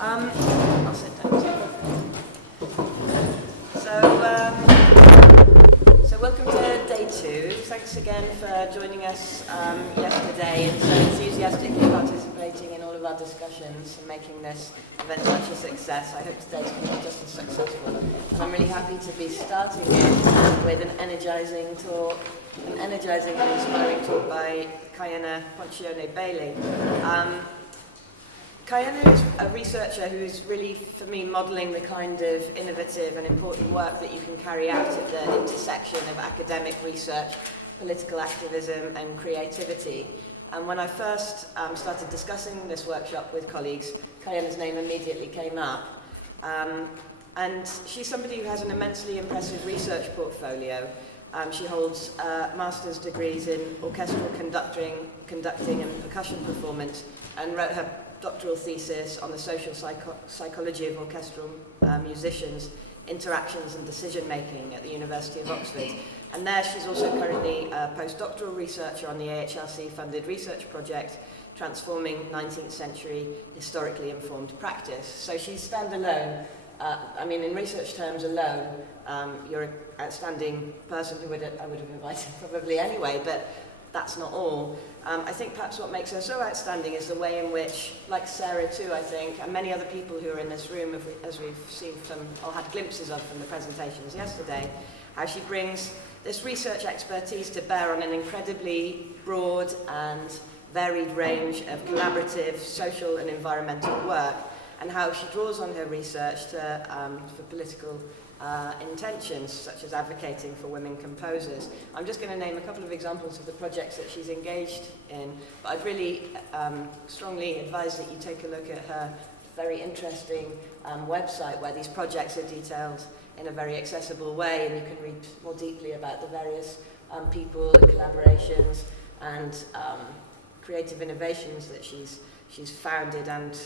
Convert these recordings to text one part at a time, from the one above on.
I'll sit down. So welcome to day 2. Thanks again for joining us yesterday and so enthusiastically participating in all of our discussions and making this event such a success. I hope today's going to be just as successful. And I'm really happy to be starting it with an energizing and inspiring talk by Cayenna Ponchione-Bailey. Cayenna is a researcher who is really, for me, modelling the kind of innovative and important work that you can carry out at the intersection of academic research, political activism and creativity. And when I first started discussing this workshop with colleagues, Cayenna's name immediately came up. And she's somebody who has an immensely impressive research portfolio. She holds master's degrees in orchestral conducting and percussion performance, and wrote her doctoral thesis on the social psychology of orchestral musicians, interactions and decision making at the University of Oxford. And there she's also currently a postdoctoral researcher on the AHRC funded research project Transforming 19th Century Historically Informed Practice. So she's standalone. I mean, in research terms alone, you're an outstanding person who I would have invited probably anyway, but that's not all. I think perhaps what makes her so outstanding is the way in which, like Sarah too, I think, and many other people who are in this room, as we've seen or had glimpses of from the presentations yesterday, how she brings this research expertise to bear on an incredibly broad and varied range of collaborative social and environmental work, and how she draws on her research for political intentions, such as advocating for women composers. I'm just going to name a couple of examples of the projects that she's engaged in, but I'd really strongly advise that you take a look at her very interesting website, where these projects are detailed in a very accessible way, and you can read more deeply about the various people and collaborations and creative innovations that she's founded and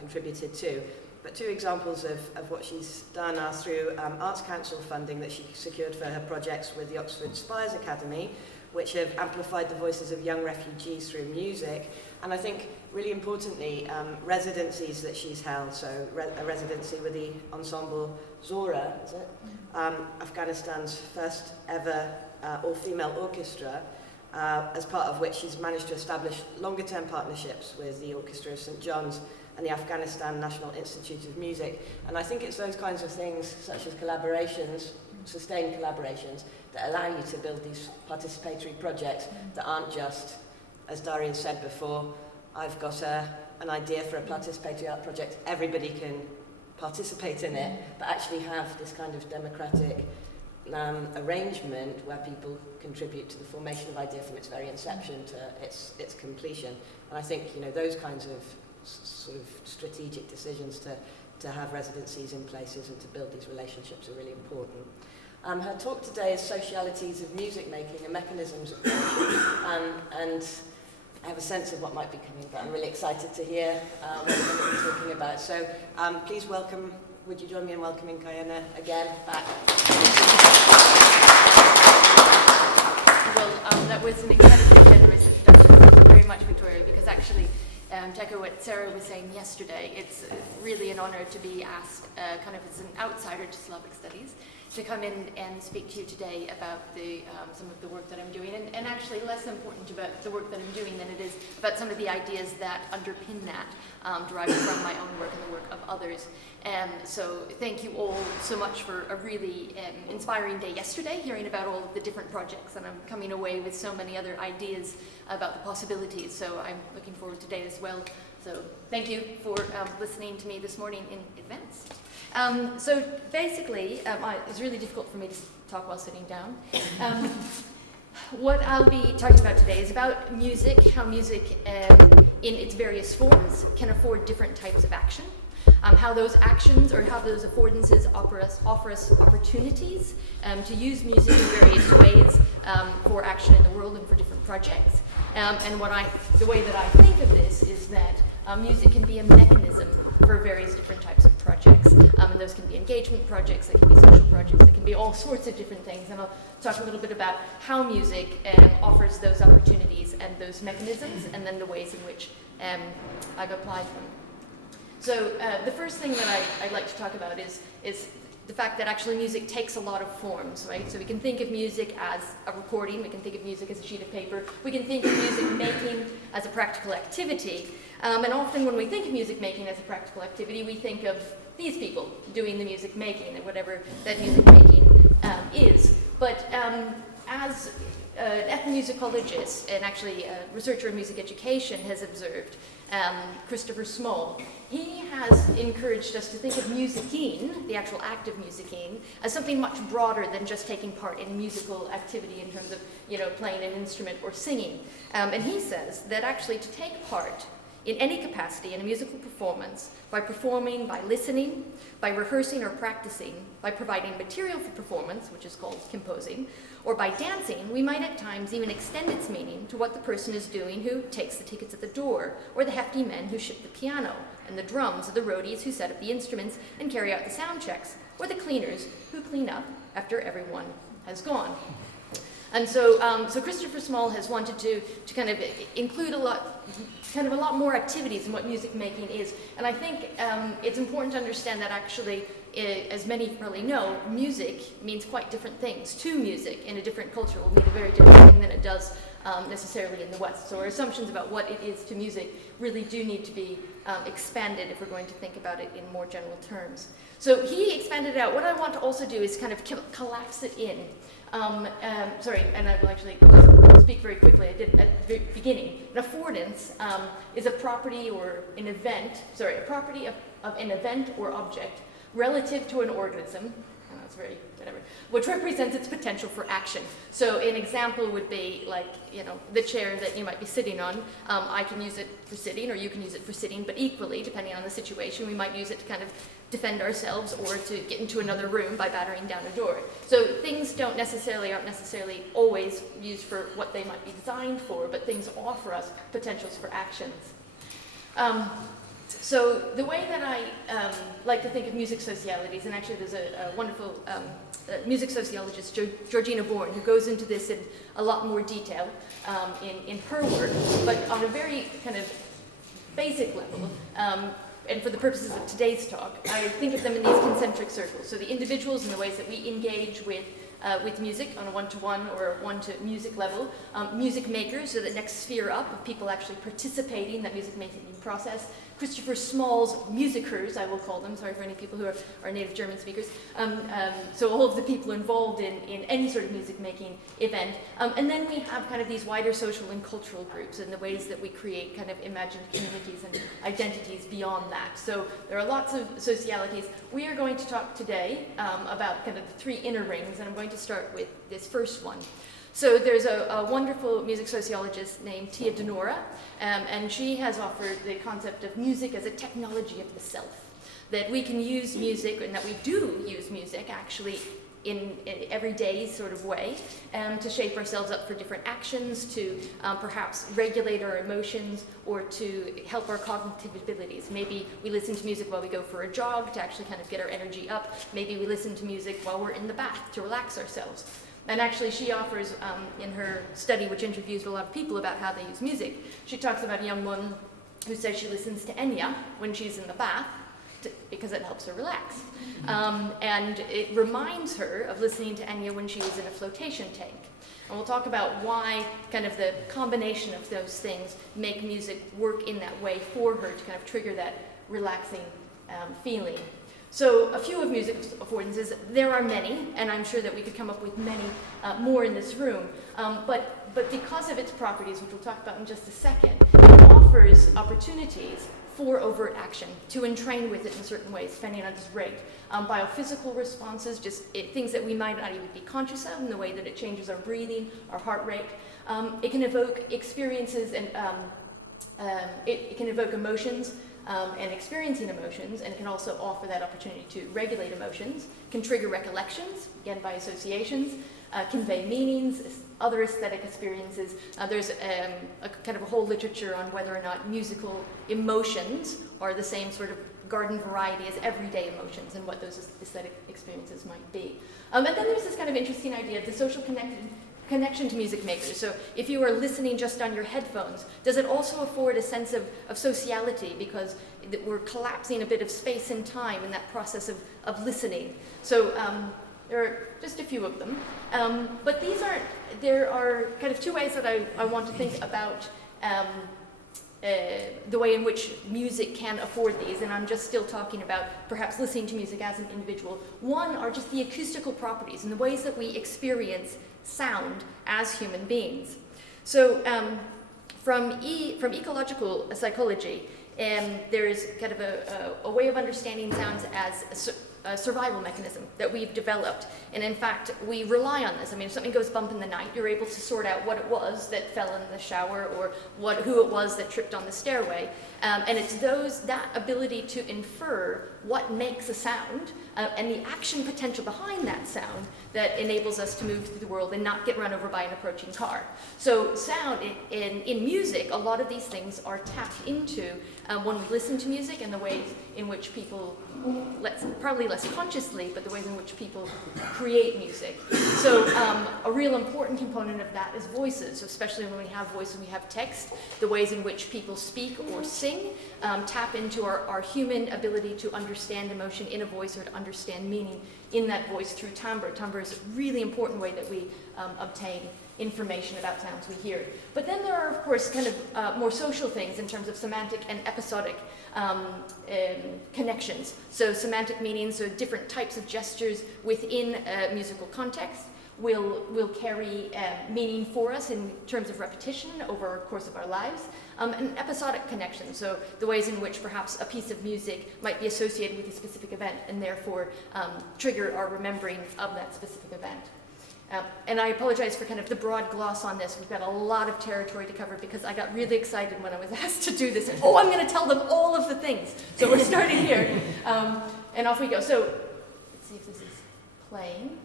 contributed to. But two examples of what she's done are through Arts Council funding that she secured for her projects with the Oxford Spires Academy, which have amplified the voices of young refugees through music. And I think, really importantly, residencies that she's held. So a residency with the ensemble Zora, is it? Afghanistan's first ever all-female orchestra, as part of which she's managed to establish longer-term partnerships with the Orchestra of St John's and the Afghanistan National Institute of Music. And I think it's those kinds of things, such as collaborations, sustained collaborations, that allow you to build these participatory projects that aren't just, as Darian said before, I've got an idea for a participatory art project, everybody can participate in it, but actually have this kind of democratic arrangement where people contribute to the formation of idea from its very inception to its completion. And I think, you know, those kinds of sort of strategic decisions to have residencies in places and to build these relationships are really important. Her talk today is Socialities of Music Making and Mechanisms of Percussion, and I have a sense of what might be coming, but I'm really excited to hear what we're going to be talking about. So please welcome, would you join me in welcoming Cayenna again back? Well, that was an incredibly generous introduction. Thank you very much, Victoria, because actually, to echo what Sarah was saying yesterday, it's really an honor to be asked, kind of as an outsider to Slavic studies, to come in and speak to you today about some of the work that I'm doing, and actually less important about the work that I'm doing than it is about some of the ideas that underpin that, derived from my own work and the work of others. So thank you all so much for a really inspiring day yesterday, hearing about all of the different projects, and I'm coming away with so many other ideas about the possibilities, so I'm looking forward to today as well. So thank you for listening to me this morning in advance. So basically, it's really difficult for me to talk while sitting down. What I'll be talking about today is about music, how music in its various forms can afford different types of action, how those actions or how those affordances offer us opportunities to use music in various ways for action in the world and for different projects. And the way that I think of this is that music can be a mechanism for various different types of projects. And those can be engagement projects, they can be social projects, they can be all sorts of different things. And I'll talk a little bit about how music offers those opportunities and those mechanisms, and then the ways in which I've applied them. So the first thing that I'd like to talk about is the fact that actually music takes a lot of forms, right? So we can think of music as a recording, we can think of music as a sheet of paper, we can think of music making as a practical activity, and often when we think of music making as a practical activity, we think of these people doing the music making, and whatever that music making is. But as an ethnomusicologist, and actually a researcher in music education has observed, Christopher Small, he has encouraged us to think of musicking, the actual act of musicking, as something much broader than just taking part in musical activity in terms of, playing an instrument or singing. And he says that actually to take part in any capacity in a musical performance, by performing, by listening, by rehearsing or practicing, by providing material for performance, which is called composing, or by dancing, we might at times even extend its meaning to what the person is doing who takes the tickets at the door, or the hefty men who ship the piano, and the drums, or the roadies who set up the instruments and carry out the sound checks, or the cleaners who clean up after everyone has gone. And so, Christopher Small has wanted to kind of include a lot more activities in what music making is. And I think it's important to understand that actually, as many probably know, music means quite different things. To music in a different culture will mean a very different thing than it does necessarily in the West. So our assumptions about what it is to music really do need to be expanded if we're going to think about it in more general terms. So he expanded it out. What I want to also do is kind of collapse it in. Sorry, and I will actually speak very quickly. I did at the beginning. An affordance is a property or an event, a property of an event or object relative to an organism, that's very, whatever, which represents its potential for action. So an example would be like, the chair that you might be sitting on. I can use it for sitting, or you can use it for sitting, but equally, depending on the situation, we might use it to kind of defend ourselves or to get into another room by battering down a door. So things aren't necessarily always used for what they might be designed for, but things offer us potentials for actions. So the way that I like to think of music socialities, and actually there's a wonderful music sociologist, Georgina Bourne, who goes into this in a lot more detail in her work, but on a very kind of basic level, and for the purposes of today's talk, I think of them in these concentric circles. So the individuals and the ways that we engage with music on a one-to-one or one-to-music level, music makers, so the next sphere up of people actually participating in that music making process, Christopher Small's musicers, I will call them, sorry for any people who are native German speakers, so all of the people involved in any sort of music making event, and then we have kind of these wider social and cultural groups and the ways that we create kind of imagined communities and identities beyond that. So there are lots of socialities. We are going to talk today about kind of the three inner rings, and I'm going to start with this first one. So there's a wonderful music sociologist named Tia Denora, and she has offered the concept of music as a technology of the self, that we can use music, and that we do use music actually in an everyday sort of way, to shape ourselves up for different actions, to perhaps regulate our emotions, or to help our cognitive abilities. Maybe we listen to music while we go for a jog to actually kind of get our energy up. Maybe we listen to music while we're in the bath to relax ourselves. And actually she offers, in her study, which interviews a lot of people about how they use music, she talks about a young woman who says she listens to Enya when she's in the bath because it helps her relax. And it reminds her of listening to Enya when she was in a flotation tank. And we'll talk about why kind of the combination of those things make music work in that way for her to kind of trigger that relaxing feeling. So a few of music affordances, there are many, and I'm sure that we could come up with many more in this room, but because of its properties, which we'll talk about in just a second, it offers opportunities for overt action, to entrain with it in certain ways, depending on its rate. Biophysical responses, just things that we might not even be conscious of in the way that it changes our breathing, our heart rate. It can evoke experiences, and it can evoke emotions, and experiencing emotions, and can also offer that opportunity to regulate emotions, can trigger recollections, again by associations, convey meanings, other aesthetic experiences. There's a kind of a whole literature on whether or not musical emotions are the same sort of garden variety as everyday emotions and what those aesthetic experiences might be. And then there's this kind of interesting idea of the social connection to music makers. So if you are listening just on your headphones, does it also afford a sense of sociality, because we're collapsing a bit of space and time in that process of listening? So there are just a few of them. But there are kind of two ways that I want to think about the way in which music can afford these, and I'm just still talking about perhaps listening to music as an individual. One are just the acoustical properties and the ways that we experience sound as human beings. So from ecological psychology, there's kind of a way of understanding sounds as a survival mechanism that we've developed, and in fact we rely on this. I mean, if something goes bump in the night, you're able to sort out what it was that fell in the shower, or who it was that tripped on the stairway, and it's that ability to infer what makes a sound and the action potential behind that sound that enables us to move through the world and not get run over by an approaching car. So sound in music, a lot of these things are tapped into when we listen to music, and the ways in which people, probably less consciously, but the ways in which people create music. So a real important component of that is voices. So especially when we have voice and we have text, the ways in which people speak or sing tap into our human ability to understand emotion in a voice, or to understand meaning in that voice through timbre. Timbre is a really important way that we obtain information about sounds we hear. But then there are, of course, kind of more social things in terms of semantic and episodic connections. So semantic meanings, so different types of gestures within a musical context will carry meaning for us in terms of repetition over the course of our lives. And episodic connection, so the ways in which perhaps a piece of music might be associated with a specific event and therefore trigger our remembering of that specific event. And I apologize for kind of the broad gloss on this. We've got a lot of territory to cover because I got really excited when I was asked to do this. And, I'm going to tell them all of the things. So we're starting here. And off we go. So let's see if this is playing.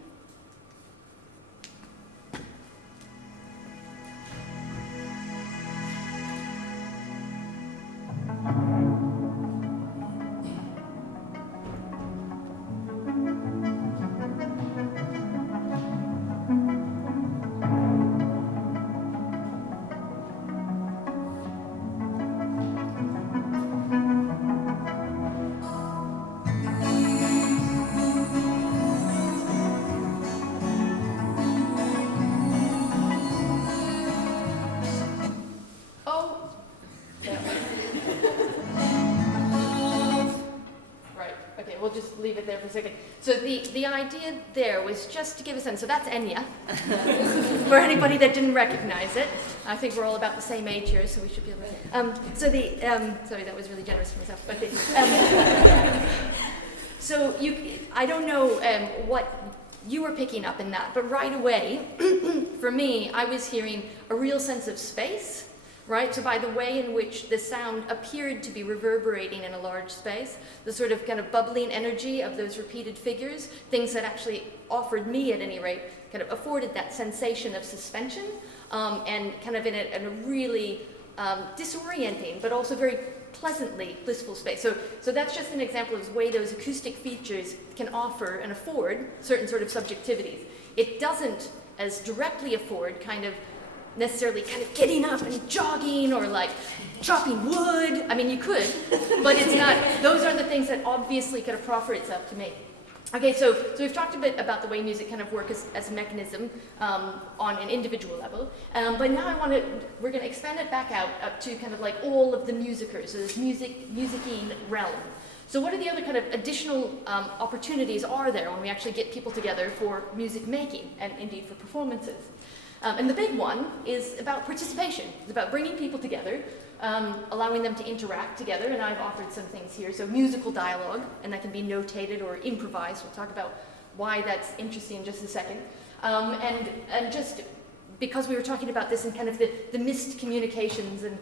Leave it there for a second. So the idea there was just to give a sense. So that's Enya. For anybody that didn't recognize it, I think we're all about the same age here, so we should be able to. Sorry, that was really generous for myself. But so I don't know what you were picking up in that, but right away, for me, I was hearing a real sense of space. Right, so by the way in which the sound appeared to be reverberating in a large space, the sort of kind of bubbling energy of those repeated figures, things that actually offered me, at any rate, kind of afforded that sensation of suspension, and kind of in a really disorienting, but also very pleasantly blissful space. So that's just an example of the way those acoustic features can offer and afford certain sort of subjectivities. It doesn't as directly afford kind of necessarily kind of getting up and jogging or like chopping wood. I mean, you could, but it's not. Those are the things that obviously could have proffered itself to me. Okay, so we've talked a bit about the way music kind of works as a mechanism on an individual level, but now we're going to expand it back out to kind of like all of the musicers, so this musicking realm. So what are the other kind of additional opportunities are there when we actually get people together for music making and indeed for performances? And the big one is about participation. It's about bringing people together, allowing them to interact together, and I've offered some things here. So musical dialogue, and that can be notated or improvised. We'll talk about why that's interesting in just a second. And just because we were talking about this in kind of the missed communications and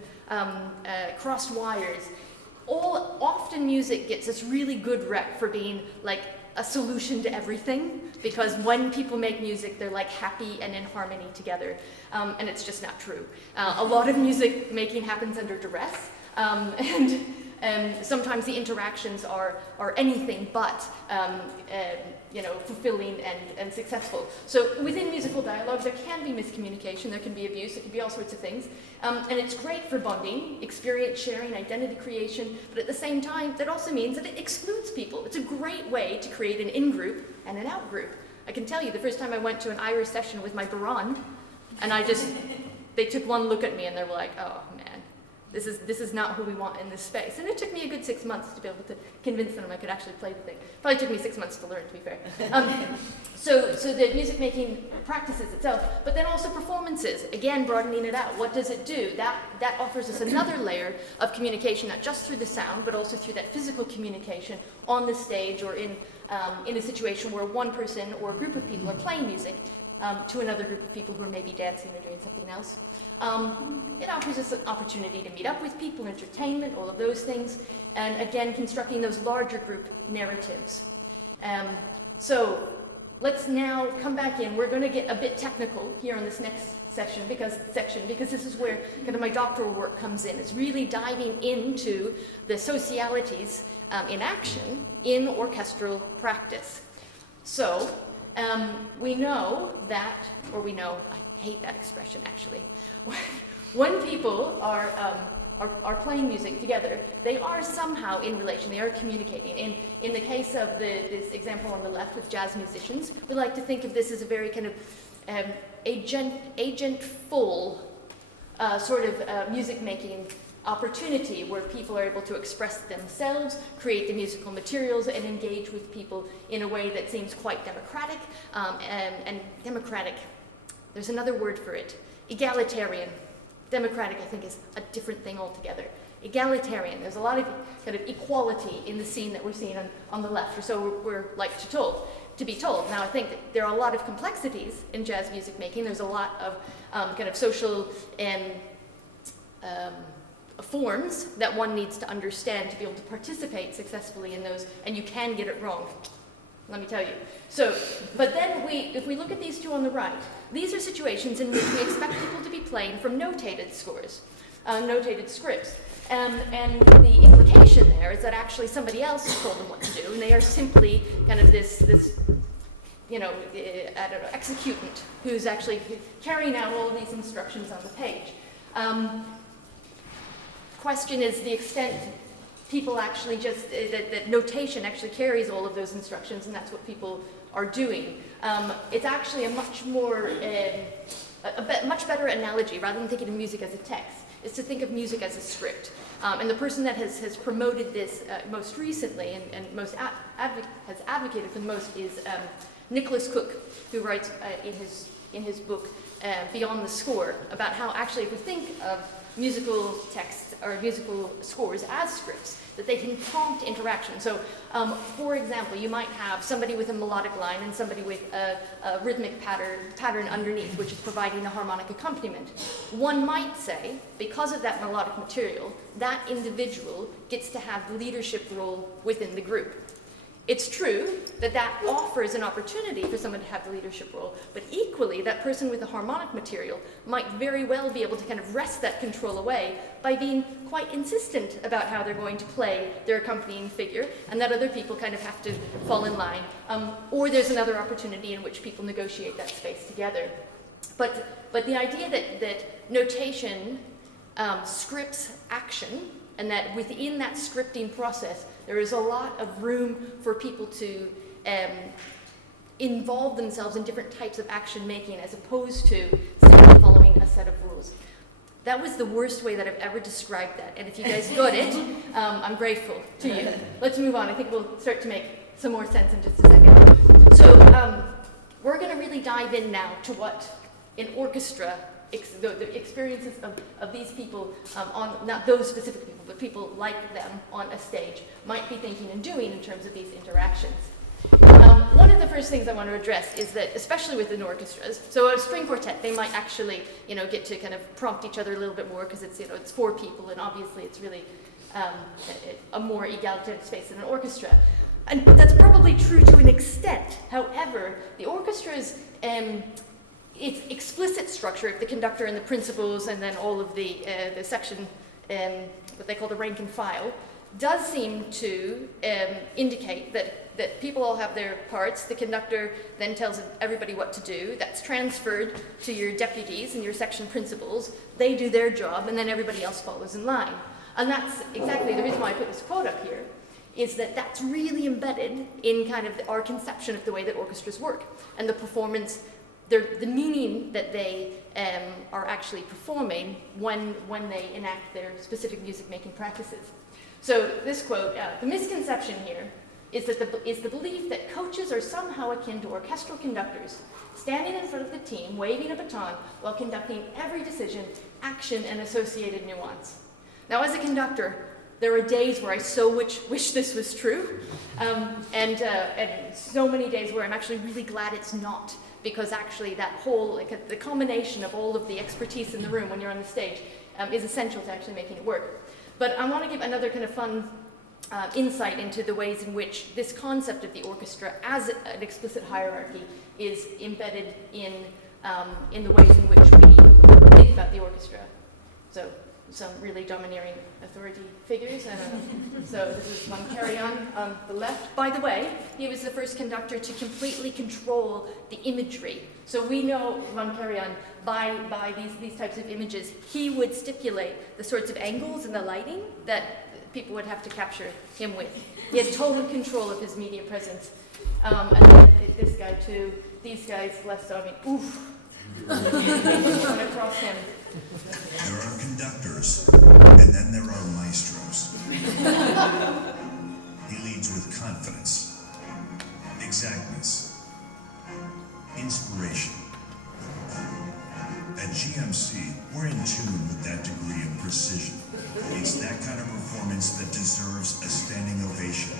crossed wires, Often music gets this really good rep for being like a solution to everything, because when people make music, they're like happy and in harmony together, and it's just not true. A lot of music making happens under duress, and sometimes the interactions are anything but fulfilling and successful. So within musical dialogue, there can be miscommunication, there can be abuse, it can be all sorts of things. And it's great for bonding, experience sharing, identity creation, but at the same time, that also means that it excludes people. It's a great way to create an in-group and an out-group. I can tell you, the first time I went to an Irish session with my baron, and they took one look at me and they were like, oh man, this is not who we want in this space. And it took me a good 6 months to be able to convince them I could actually play the thing. Probably took me 6 months to learn, to be fair. So the music making practices itself, but then also performances, again, broadening it out. What does it do? That offers us another layer of communication, not just through the sound, but also through that physical communication on the stage or in a situation where one person or a group of people are playing music to another group of people who are maybe dancing or doing something else. It offers us an opportunity to meet up with people, entertainment, all of those things, and again, constructing those larger group narratives. So let's now come back in. We're going to get a bit technical here in this next section because this is where kind of my doctoral work comes in. It's really diving into the socialities in action in orchestral practice. So we know that, I hate that expression actually, when people are playing music together, they are somehow in relation, they are communicating. In the case of this example on the left with jazz musicians, we like to think of this as a very kind of agentful sort of music-making opportunity where people are able to express themselves, create the musical materials, and engage with people in a way that seems quite democratic. And democratic, there's another word for it, egalitarian. Democratic, I think, is a different thing altogether. Egalitarian, there's a lot of kind of equality in the scene that we're seeing on the left, or so we're like to be told. Now, I think that there are a lot of complexities in jazz music making. There's a lot of kind of social and forms that one needs to understand to be able to participate successfully in those, and you can get it wrong, let me tell you. So, but then if we look at these two on the right, these are situations in which we expect people to be playing from notated scores, notated scripts. And the implication there is that actually somebody else has told them what to do, and they are simply kind of this executant who's actually carrying out all of these instructions on the page. Question is the extent people actually just, that notation actually carries all of those instructions, and that's what people are doing. It's actually a much more, much better analogy, rather than thinking of music as a text, is to think of music as a script. And the person that has promoted this most recently and has advocated for the most is Nicholas Cook, who writes in his book Beyond the Score about how actually if we think of musical texts or musical scores as scripts, that they can prompt interaction. So, for example, you might have somebody with a melodic line and somebody with a rhythmic pattern underneath, which is providing a harmonic accompaniment. One might say, because of that melodic material, that individual gets to have the leadership role within the group. It's true that that offers an opportunity for someone to have the leadership role, but equally, that person with the harmonic material might very well be able to kind of wrest that control away by being quite insistent about how they're going to play their accompanying figure, and that other people kind of have to fall in line. Or there's another opportunity in which people negotiate that space together. But the idea that notation scripts action, and that within that scripting process, there is a lot of room for people to involve themselves in different types of action making as opposed to simply following a set of rules. That was the worst way that I've ever described that. And if you guys got it, I'm grateful to you. Let's move on. I think we'll start to make some more sense in just a second. So we're going to really dive in now to what an orchestra, the experiences of these people, not those specific people, but people like them on a stage, might be thinking and doing in terms of these interactions. One of the first things I want to address is that, especially within orchestras, so a string quartet, they might actually, get to kind of prompt each other a little bit more because it's, it's four people, and obviously it's really, a more egalitarian space in an orchestra. And that's probably true to an extent. However, the orchestra's its explicit structure, the conductor and the principals, and then all of the section, what they call the rank and file, does seem to indicate that people all have their parts. The conductor then tells everybody what to do. That's transferred to your deputies and your section principals. They do their job, and then everybody else follows in line. And that's exactly the reason why I put this quote up here, is that that's really embedded in kind of our conception of the way that orchestras work, and the performance, the meaning that they are actually performing when they enact their specific music-making practices. So this quote, the misconception here is the belief that coaches are somehow akin to orchestral conductors, standing in front of the team, waving a baton while conducting every decision, action, and associated nuance. Now, as a conductor, there are days where I so wish this was true, and so many days where I'm actually really glad it's not, because actually that whole, the combination of all of the expertise in the room when you're on the stage is essential to actually making it work. But I want to give another kind of fun insight into the ways in which this concept of the orchestra as an explicit hierarchy is embedded in the ways in which we think about the orchestra. So some really domineering authority figures. So this is Von Karajan on the left. By the way, he was the first conductor to completely control the imagery. So we know Von Karajan by these types of images. He would stipulate the sorts of angles and the lighting that people would have to capture him with. He had total control of his media presence. And then this guy too. These guys less so. I mean, oof. Across him. There are conductors, and then there are maestros. He leads with confidence, exactness, inspiration. At GMC, we're in tune with that degree of precision. It's that kind of performance that deserves a standing ovation.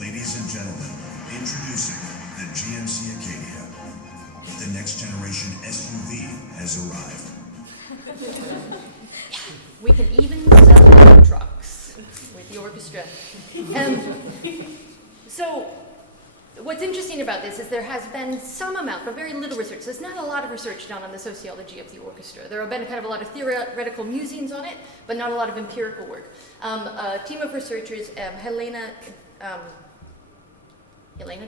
Ladies and gentlemen, introducing the GMC Acadia. The next generation SUV has arrived. We can even sell trucks with the orchestra. So what's interesting about this is there has been some amount, but very little research. There's not a lot of research done on the sociology of the orchestra. There have been kind of a lot of theoretical musings on it, but not a lot of empirical work. A team of researchers, Helena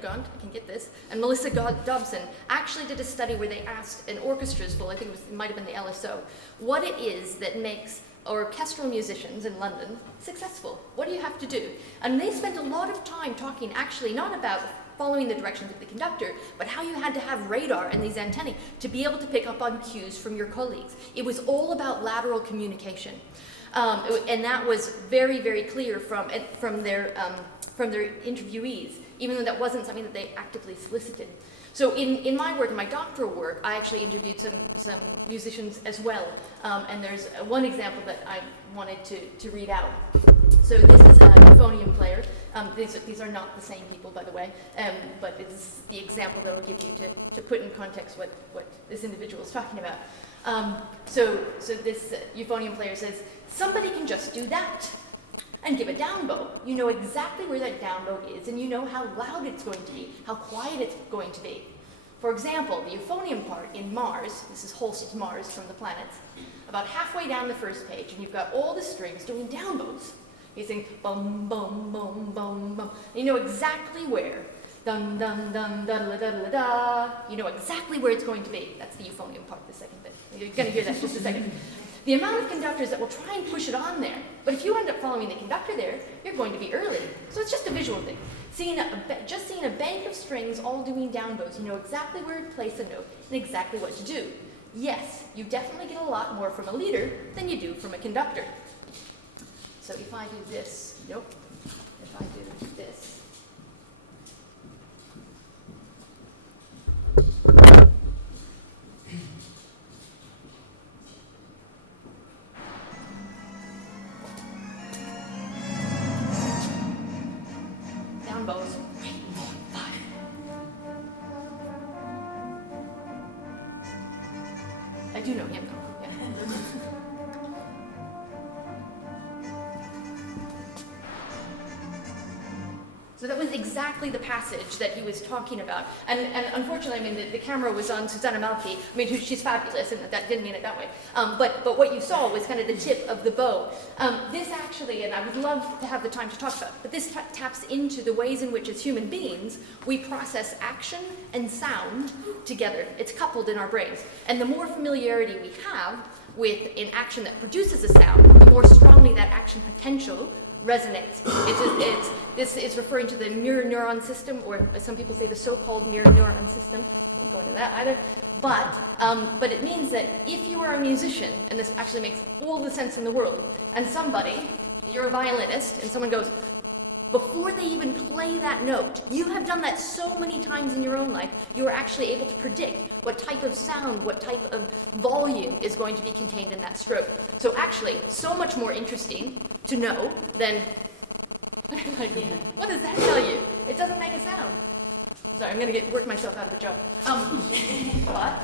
Gaunt, I can get this, and Melissa Dobson actually did a study where they asked an orchestra's full, I think it might have been the LSO, what it is that makes orchestral musicians in London successful. What do you have to do? And they spent a lot of time talking actually not about following the directions of the conductor, but how you had to have radar and these antennae to be able to pick up on cues from your colleagues. It was all about lateral communication. And that was very, very clear from their interviewees, even though that wasn't something that they actively solicited. So in my work, in my doctoral work, I actually interviewed some musicians as well. And there's one example that I wanted to read out. So this is a euphonium player. These are not the same people, by the way, but it's the example that will give you to put in context what this individual is talking about. So this euphonium player says, somebody can just do that and give a down bow. You know exactly where that down bow is, and you know how loud it's going to be, how quiet it's going to be. For example, the euphonium part in Mars, this is Holst's Mars from the planets, about halfway down the first page, and you've got all the strings doing down bows. He's saying bum, bum, bum, bum, bum. And you know exactly where. Dun, dun, dun, da, da, da, da, da. You know exactly where it's going to be. That's the euphonium part, the second bit. You're going to hear that in just a second. The amount of conductors that will try and push it on there, but if you end up following the conductor there, you're going to be early. So it's just a visual thing. Just seeing a bank of strings all doing down bows, you know exactly where to place a note and exactly what to do. Yes, you definitely get a lot more from a leader than you do from a conductor. So if I do this, nope. If I do this. Down bows. I do know him though. Yeah. So that was exactly the passage that he was talking about. And unfortunately, I mean, the camera was on Susanna Malki, I mean, she's fabulous, and that didn't mean it that way. But what you saw was kind of the tip of the bow. This actually, and I would love to have the time to talk about it, but this taps into the ways in which as human beings, we process action and sound together. It's coupled in our brains. And the more familiarity we have with an action that produces a sound, the more strongly that action potential resonates. This is referring to the mirror neuron system, or as some people say, the so-called mirror neuron system. I won't go into that either. But it means that if you are a musician, and this actually makes all the sense in the world, and you're a violinist, and someone goes, before they even play that note, you have done that so many times in your own life, you are actually able to predict what type of sound, what type of volume is going to be contained in that stroke. So actually, so much more interesting to know than, what does that tell you? It doesn't make a sound. Sorry, I'm going to work myself out of a job. But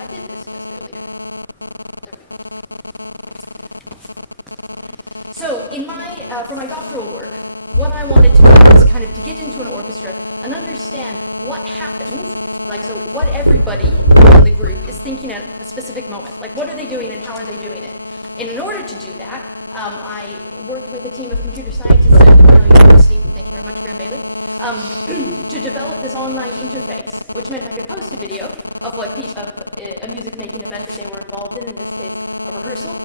I did this just earlier. There we go. So in for my doctoral work, what I wanted to do was kind of to get into an orchestra and understand what happens, like, so what everybody in the group is thinking at a specific moment. Like, what are they doing and how are they doing it? And in order to do that, I worked with a team of computer scientists at Cornell University, thank you very much, Graham Bailey, to develop this online interface, which meant I could post a video of a music-making event that they were involved in this case, a rehearsal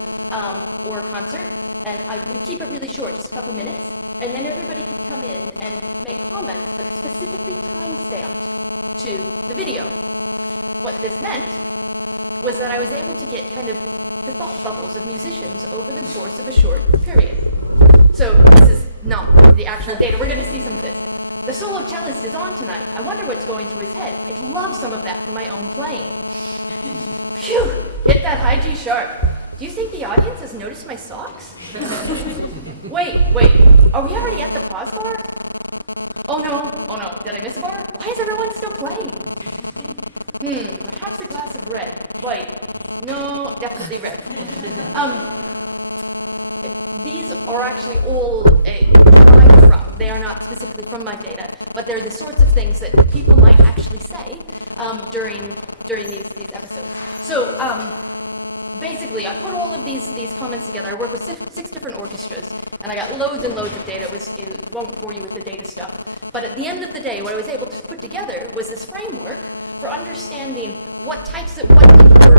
or a concert, and I would keep it really short, just a couple minutes, and then everybody could come in and make comments, but specifically time-stamped to the video. What this meant was that I was able to get kind of the thought bubbles of musicians over the course of a short period. So this is not the actual data. We're going to see some of this. The solo cellist is on tonight. I wonder what's going through his head. I'd love some of that for my own playing. Phew! Hit that high G sharp. Do you think the audience has noticed my socks? Wait. Are we already at the pause bar? Oh no. Did I miss a bar? Why is everyone still playing? Perhaps a glass of red. White. No, definitely red. These are actually all derived from. They are not specifically from my data, but they're the sorts of things that people might actually say during these episodes. So basically, I put all of these comments together. I work with six different orchestras, and I got loads and loads of data. It won't bore you with the data stuff. But at the end of the day, what I was able to put together was this framework for understanding what people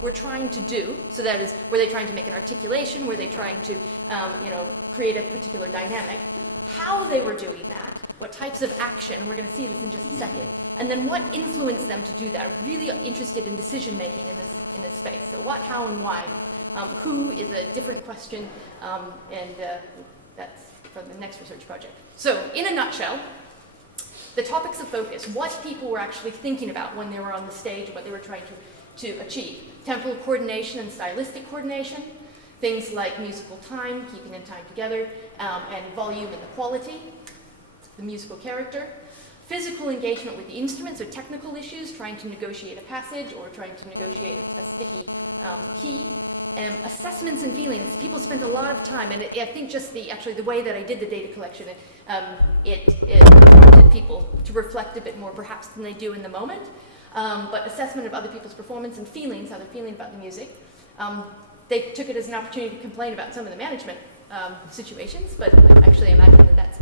were trying to do. So that is, were they trying to make an articulation? Were they trying to, create a particular dynamic? How they were doing that? What types of action? We're going to see this in just a second. And then what influenced them to do that? I'm really interested in decision making in this space. So what, how, and why? Who is a different question, and that's from the next research project. So in a nutshell, the topics of focus, what people were actually thinking about when they were on the stage, what they were trying to achieve. Temporal coordination and stylistic coordination, things like musical time, keeping in time together, and volume and the quality, the musical character. Physical engagement with the instruments or technical issues, trying to negotiate a passage or trying to negotiate a sticky key. Assessments and feelings. People spent a lot of time, and I think just the way that I did the data collection, it prompted people to reflect a bit more perhaps than they do in the moment. But assessment of other people's performance and feelings, how they're feeling about the music. They took it as an opportunity to complain about some of the management situations, but I actually imagine that that's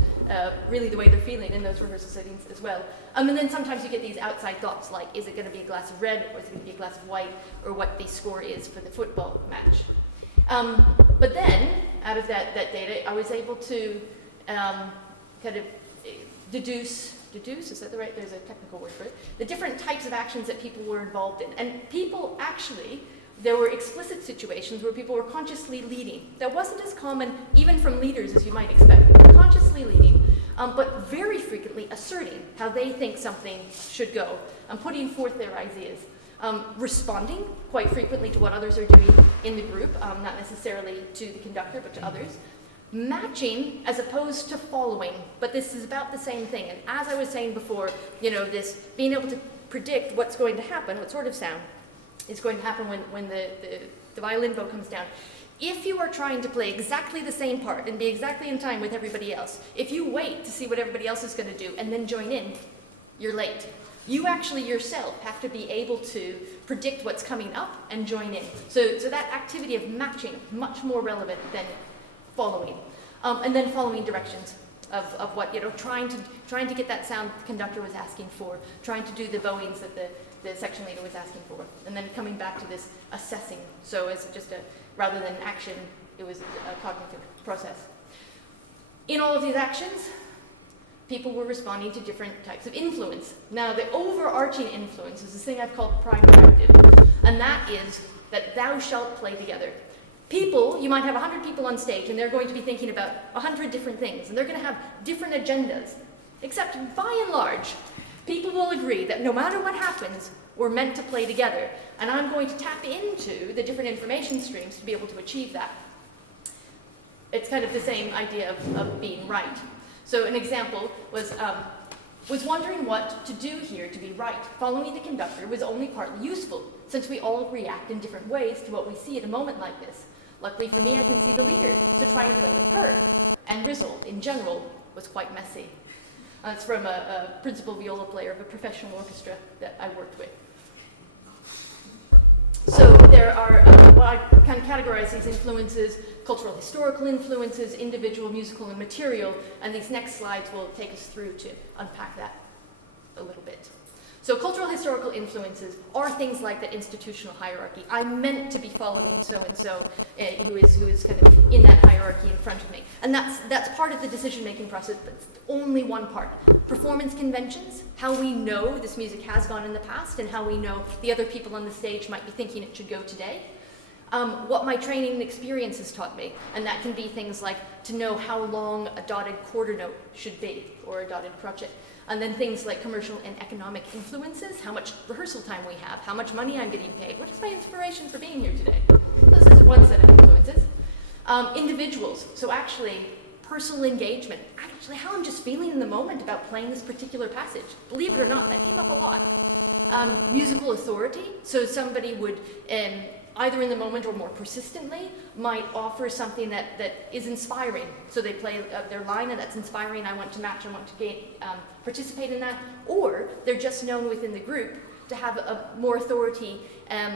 really the way they're feeling in those rehearsal settings as well. And then sometimes you get these outside thoughts like, is it going to be a glass of red, or is it going to be a glass of white, or what the score is for the football match. But then, out of that data, I was able to kind of deduce, is that the right, there's a technical word for it, the different types of actions that people were involved in. And people actually, there were explicit situations where people were consciously leading. That wasn't as common, even from leaders, as you might expect. Consciously leading, but very frequently asserting how they think something should go, putting forth their ideas, responding quite frequently to what others are doing in the group, not necessarily to the conductor, but to others. Matching as opposed to following, but this is about the same thing. And as I was saying before, this being able to predict what's going to happen, what sort of sound, is going to happen when the violin bow comes down. If you are trying to play exactly the same part and be exactly in time with everybody else, if you wait to see what everybody else is going to do and then join in, you're late. You actually yourself have to be able to predict what's coming up and join in. So that activity of matching is much more relevant than following. And then following directions of what, trying to get that sound the conductor was asking for, trying to do the bowings that the section leader was asking for, and then coming back to this assessing. So as just rather than action, it was a cognitive process. In all of these actions, people were responding to different types of influence. Now, the overarching influence is this thing I've called prime directive, and that is that thou shalt play together. People, you might have 100 people on stage, and they're going to be thinking about 100 different things, and they're going to have different agendas, except by and large, people will agree that no matter what happens, we're meant to play together, and I'm going to tap into the different information streams to be able to achieve that. It's kind of the same idea of being right. So an example was wondering what to do here to be right. Following the conductor was only partly useful, since we all react in different ways to what we see at a moment like this. Luckily for me, I can see the leader, so try and play with her. End result, in general, was quite messy. It's from a principal viola player of a professional orchestra that I worked with. So there are, I kind of categorize these influences, cultural historical influences, individual musical and material, and these next slides will take us through to unpack that a little bit. So cultural historical influences are things like the institutional hierarchy. I'm meant to be following so-and-so who is kind of in that hierarchy in front of me. And that's part of the decision-making process, but it's only one part. Performance conventions, how we know this music has gone in the past and how we know the other people on the stage might be thinking it should go today. What my training and experience has taught me, and that can be things like to know how long a dotted quarter note should be, or a dotted crotchet. And then things like commercial and economic influences, how much rehearsal time we have, how much money I'm getting paid, what is my inspiration for being here today? This is one set of influences. Individuals, so actually personal engagement, actually how I'm just feeling in the moment about playing this particular passage. Believe it or not, that came up a lot. Musical authority, so somebody would, either in the moment or more persistently, might offer something that is inspiring. So they play their line and that's inspiring, I want to match, I want to participate in that. Or they're just known within the group to have more authority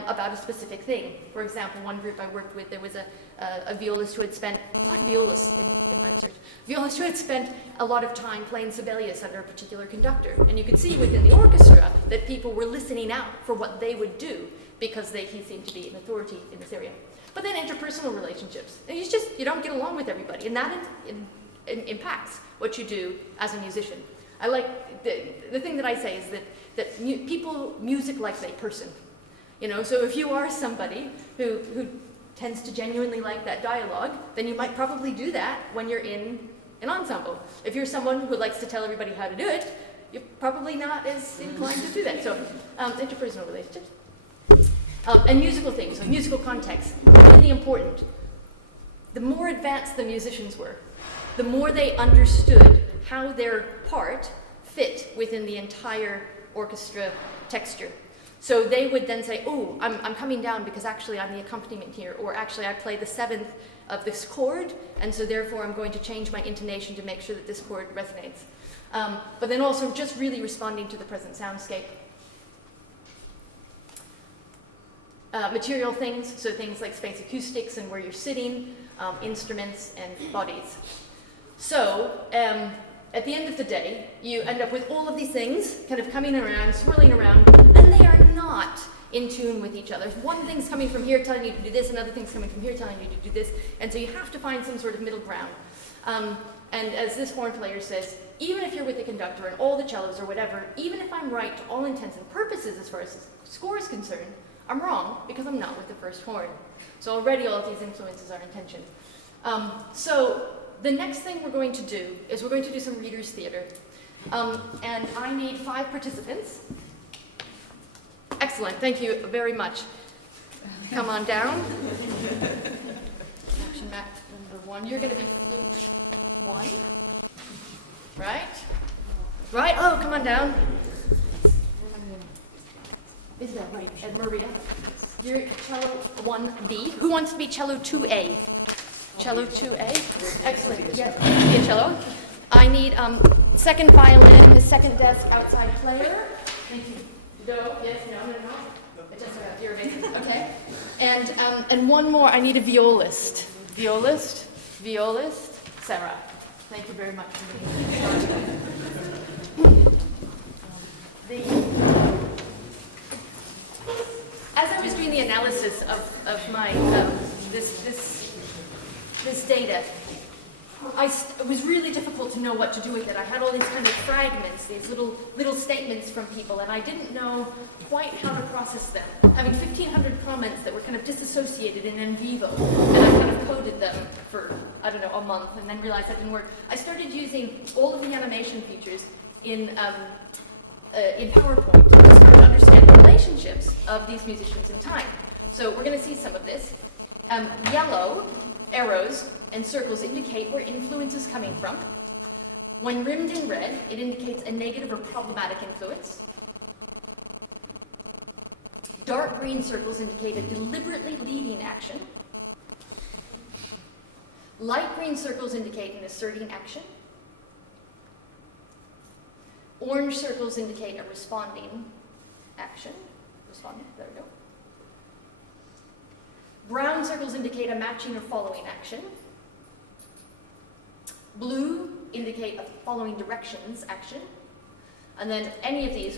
about a specific thing. For example, one group I worked with, there was a violist who had spent, a lot of violists in my research, violist who had spent a lot of time playing Sibelius under a particular conductor. And you could see within the orchestra that people were listening out for what they would do because he seemed to be an authority in this area. But then interpersonal relationships. And you don't get along with everybody, and that impacts what you do as a musician. I like, the thing that I say is that people music like a person. So if you are somebody who tends to genuinely like that dialogue, then you might probably do that when you're in an ensemble. If you're someone who likes to tell everybody how to do it, you're probably not as inclined to do that. So interpersonal relationships. And musical things, so musical context, really important. The more advanced the musicians were, the more they understood how their part fit within the entire orchestra texture. So they would then say, oh, I'm coming down because actually I'm the accompaniment here, or actually I play the seventh of this chord, and so therefore I'm going to change my intonation to make sure that this chord resonates. But then also just really responding to the present soundscape. Material things, so things like space acoustics and where you're sitting, instruments and bodies. So at the end of the day, you end up with all of these things kind of coming around, swirling around, and they are not in tune with each other. One thing's coming from here telling you to do this, another thing's coming from here telling you to do this, and so you have to find some sort of middle ground. And as this horn player says, even if you're with the conductor and all the cellos or whatever, even if I'm right to all intents and purposes as far as the score is concerned, I'm wrong because I'm not with the first horn. So already all of these influences are in tension. So the next thing we're going to do is we're going to do some readers' theater. And I need 5 participants. Excellent, thank you very much. Come on down. Action map number 1. You're going to be flute 1. Right? Right? Oh, come on down. Is that right? And Maria? You're cello 1B. Who wants to be cello 2A? Cello 2A? Excellent. Yes, be a cello. I need second violin, the second desk outside player. Thank you. No, yes, no. It just you're amazing. Okay. And one more, I need a violist. Violist, Sarah. Thank you very much. As I was doing the analysis of my this data, it was really difficult to know what to do with it. I had all these kind of fragments, these little statements from people, and I didn't know quite how to process them. Having 1,500 comments that were kind of disassociated in vivo, and I kind of coded them for, I don't know, a month, and then realized that didn't work. I started using all of the animation features in PowerPoint to start to understand the relationships of these musicians in time. So we're going to see some of this. Yellow arrows and circles indicate where influence is coming from. When rimmed in red, it indicates a negative or problematic influence. Dark green circles indicate a deliberately leading action. Light green circles indicate an asserting action. Orange circles indicate a responding action. Responding, there we go. Brown circles indicate a matching or following action. Blue indicate a following directions action. And then any of these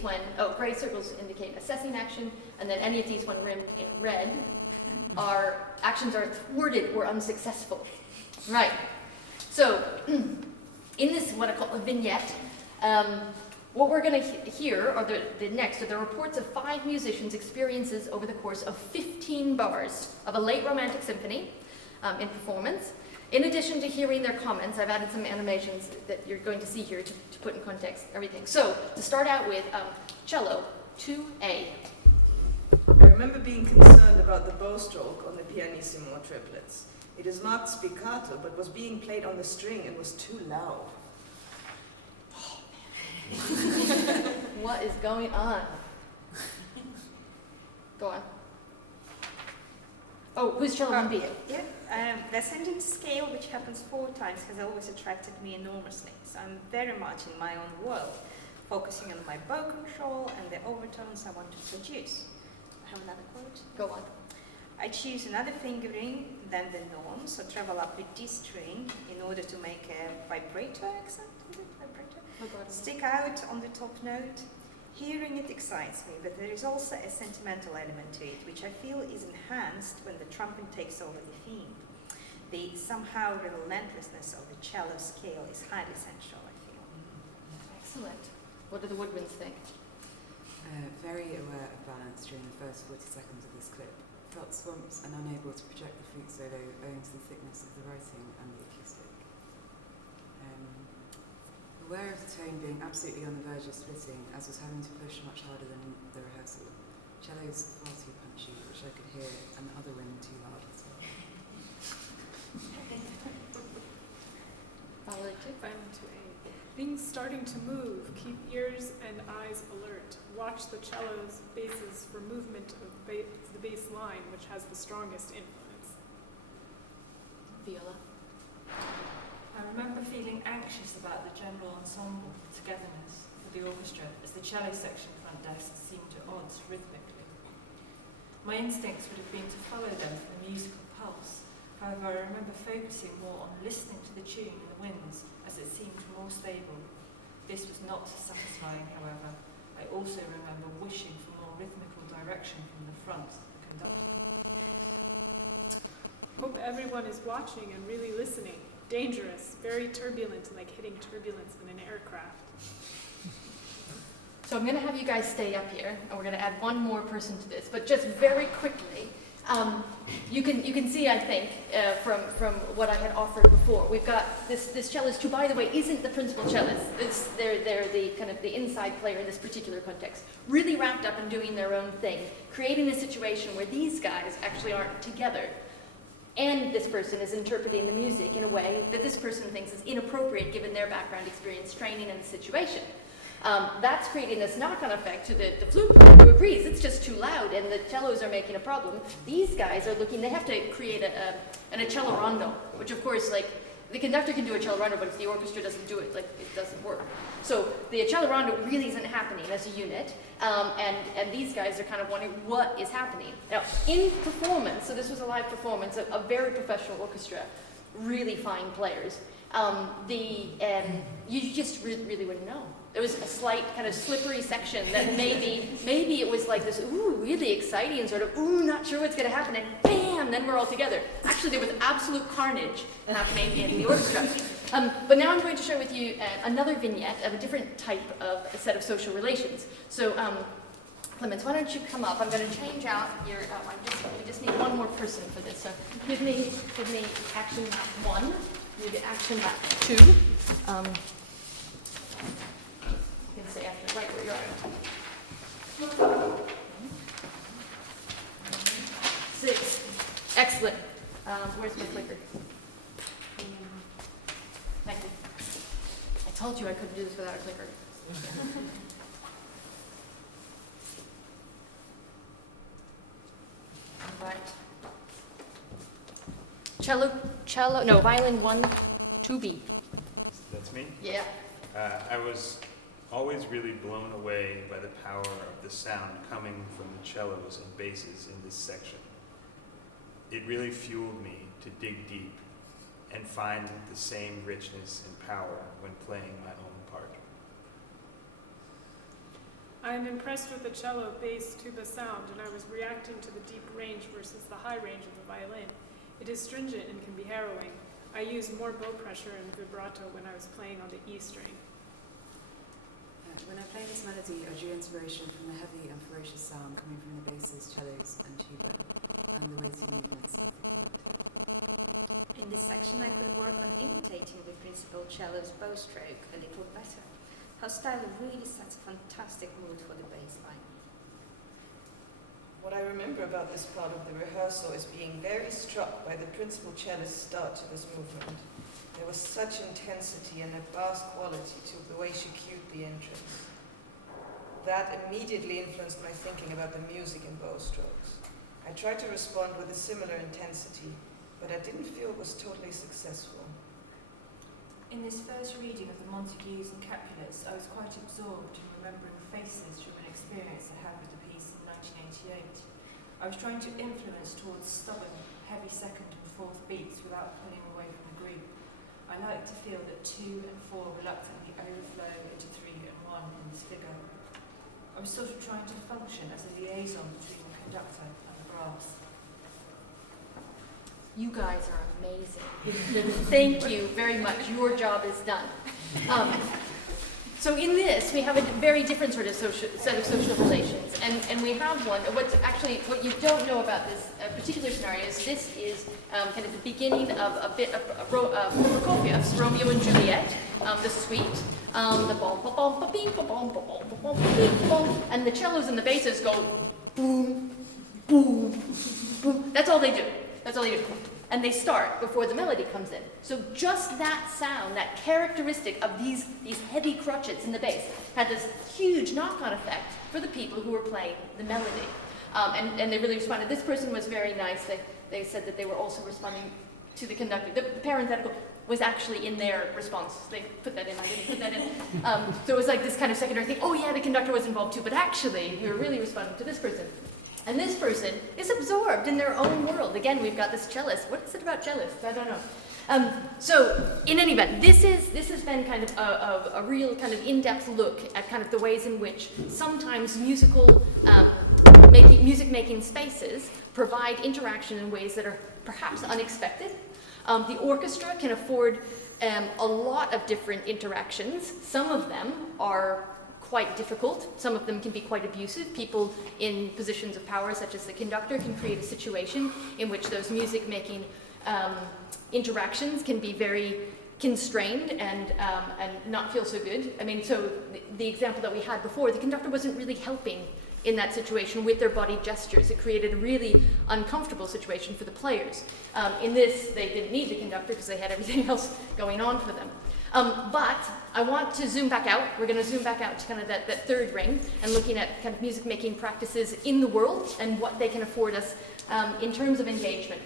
gray circles indicate assessing action, and then any of these when rimmed in red actions are thwarted or unsuccessful. Right. So in this, what I call a vignette, what we're going to hear are the reports of 5 musicians' experiences over the course of 15 bars of a late Romantic symphony in performance. In addition to hearing their comments, I've added some animations that you're going to see here to put in context everything. So, to start out with, cello 2A. I remember being concerned about the bow stroke on the pianissimo triplets. It is marked spiccato, but was being played on the string and was too loud. Oh, man. What is going on? Go on. Oh, who's cello 1B? Yeah, the ascending scale, which happens 4 times, has always attracted me enormously. So I'm very much in my own world, focusing on my bow control and the overtones I want to produce. I have another quote. Go on. I choose another fingering than the norm, so travel up with D string in order to make a vibrato accent. Is it vibrato? Oh, God. Stick out on the top note. Hearing it excites me, but there is also a sentimental element to it, which I feel is enhanced when the trumpet takes over the theme. The somehow relentlessness of the cello scale is highly essential, I feel. Excellent. What do the woodwinds think? Very aware of balance during the first 40 seconds of this clip. Felt swamps and unable to project the flute solo owing to the thickness of the writing and the acoustic. Aware of the tone being absolutely on the verge of splitting, as was having to push much harder than the rehearsal. Cello's far too punchy, which I could hear, and the other wind too loud as well. Things starting to move. Keep ears and eyes alert. Watch the cello's basses for movement of the bass line, which has the strongest influence. Viola. I remember feeling anxious about the general ensemble togetherness for the orchestra as the cello section front desk seemed at odds rhythmically. My instincts would have been to follow them for the musical pulse. However, I remember focusing more on listening to the tune and the winds as it seemed more stable. This was not satisfying, however. I also remember wishing for more rhythmical direction from the front, the conductor. Hope everyone is watching and really listening. Dangerous, very turbulent, like hitting turbulence in an aircraft. So I'm going to have you guys stay up here, and we're going to add one more person to this. But just very quickly, you can see, I think, from what I had offered before, we've got this cellist who, by the way, isn't the principal cellist. They're the kind of the inside player in this particular context, really wrapped up in doing their own thing, creating a situation where these guys actually aren't together. And this person is interpreting the music in a way that this person thinks is inappropriate given their background experience, training, and the situation. That's creating this knock-on effect to the flute player who agrees it's just too loud and the cellos are making a problem. These guys are looking, they have to create an accelerando, which of course, like, the conductor can do a accelerando, but if the orchestra doesn't do it, like, it doesn't work. So the accelerando really isn't happening as a unit, and these guys are kind of wondering what is happening. Now, in performance, so this was a live performance, a very professional orchestra, really fine players, you just really wouldn't know. There was a slight kind of slippery section that maybe it was like this, ooh, really exciting, sort of, ooh, not sure what's going to happen, and bam, then we're all together. Actually, there was absolute carnage happening in the orchestra. But now I'm going to share with you another vignette of a different type of a set of social relations. So, Clemens, why don't you come up? I'm going to change out your, we just need one more person for this. So give me action map 1, give me action map 2. You can say after, right where you are. 6. Excellent. Where's my clicker? Thank you. I told you I couldn't do this without a clicker. Right. Violin 1, 2B. That's me? Yeah. I was always really blown away by the power of the sound coming from the cellos and basses in this section. It really fueled me to dig deep and find the same richness and power when playing my own part. I am impressed with the cello, bass, tuba sound, and I was reacting to the deep range versus the high range of the violin. It is stringent and can be harrowing. I used more bow pressure and vibrato when I was playing on the E string. When I played this melody, I drew inspiration from the heavy and ferocious sound coming from the basses, cellos, and tuba, and the weighty movements of the conductor. In this section, I could work on imitating the principal cello's bow stroke a little better. Her style really sets a fantastic mood for the bass line. What I remember about this part of the rehearsal is being very struck by the principal cellist's start to this movement. There was such intensity and a bass quality to the way she cued the entrance. That immediately influenced my thinking about the music in bow strokes. I tried to respond with a similar intensity, but I didn't feel it was totally successful. In this first reading of the Montagues and Capulets, I was quite absorbed in remembering faces from an experience I had with the piece in 1988. I was trying to influence towards stubborn, heavy second and fourth beats without pulling away from the group. I like to feel that 2 and 4 reluctantly overflow into 3 and 1 in this figure. I was sort of trying to function as a liaison between the conductor and the brass. You guys are amazing. Thank you very much. Your job is done. So in this, we have a very different sort of set of social relations, and we have one. What you don't know about this particular scenario is this is kind of the beginning of a bit of Prokofiev's Romeo and Juliet, the suite, the bom bom bom bom bom bom bom bom, and the cellos and the basses go boom, boom, boom. That's all they do. That's all they do. And they start before the melody comes in. So just that sound, that characteristic of these heavy crotchets in the bass, had this huge knock-on effect for the people who were playing the melody. And they really responded. This person was very nice. They said that they were also responding to the conductor. The parenthetical was actually in their response. They put that in, I didn't put that in. So it was like this kind of secondary thing. Oh yeah, the conductor was involved too, but actually we were really responding to this person. And this person is absorbed in their own world. Again, we've got this cellist. What is it about cellists? I don't know. So, in any event, this has been kind of a real kind of in-depth look at kind of the ways in which sometimes music-making spaces provide interaction in ways that are perhaps unexpected. The orchestra can afford a lot of different interactions. Some of them are quite difficult. Some of them can be quite abusive. People in positions of power, such as the conductor, can create a situation in which those music-making interactions can be very constrained and not feel so good. I mean, so the example that we had before, the conductor wasn't really helping in that situation with their body gestures. It created a really uncomfortable situation for the players. In this, they didn't need the conductor because they had everything else going on for them. But I want to zoom back out. We're going to zoom back out to kind of that third ring and looking at kind of music making practices in the world and what they can afford us in terms of engagement.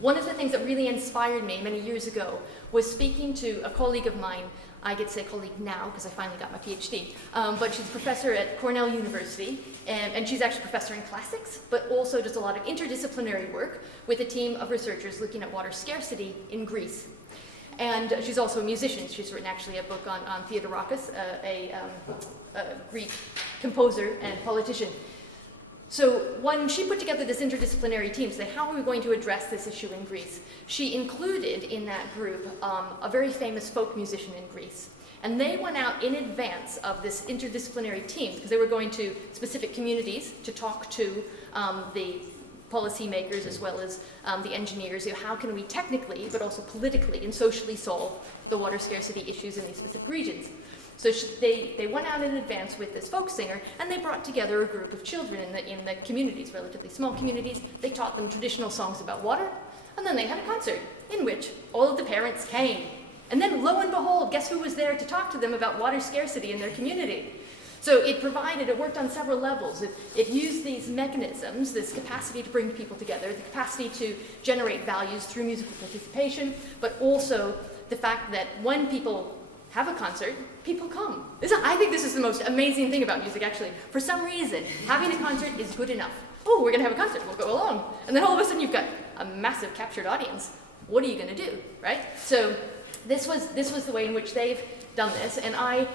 One of the things that really inspired me many years ago was speaking to a colleague of mine. I get to say colleague now because I finally got my PhD, but she's a professor at Cornell University, and she's actually a professor in classics, but also does a lot of interdisciplinary work with a team of researchers looking at water scarcity in Greece. And she's also a musician. She's written actually a book on Theodorakis, a Greek composer and politician. So when she put together this interdisciplinary team to say, how are we going to address this issue in Greece? She included in that group a very famous folk musician in Greece. And they went out in advance of this interdisciplinary team, because they were going to specific communities to talk to the policymakers as well as the engineers. How can we technically, but also politically and socially solve the water scarcity issues in these specific regions? So they went out in advance with this folk singer, and they brought together a group of children in the communities, relatively small communities. They taught them traditional songs about water, and then they had a concert in which all of the parents came. And then lo and behold, guess who was there to talk to them about water scarcity in their community? So it worked on several levels. It used these mechanisms, this capacity to bring people together, the capacity to generate values through musical participation, but also the fact that when people have a concert, people come. I think this is the most amazing thing about music, actually. For some reason, having a concert is good enough. Oh, we're going to have a concert, we'll go along. And then all of a sudden you've got a massive captured audience. What are you going to do, right? So this was the way in which they've done this, and I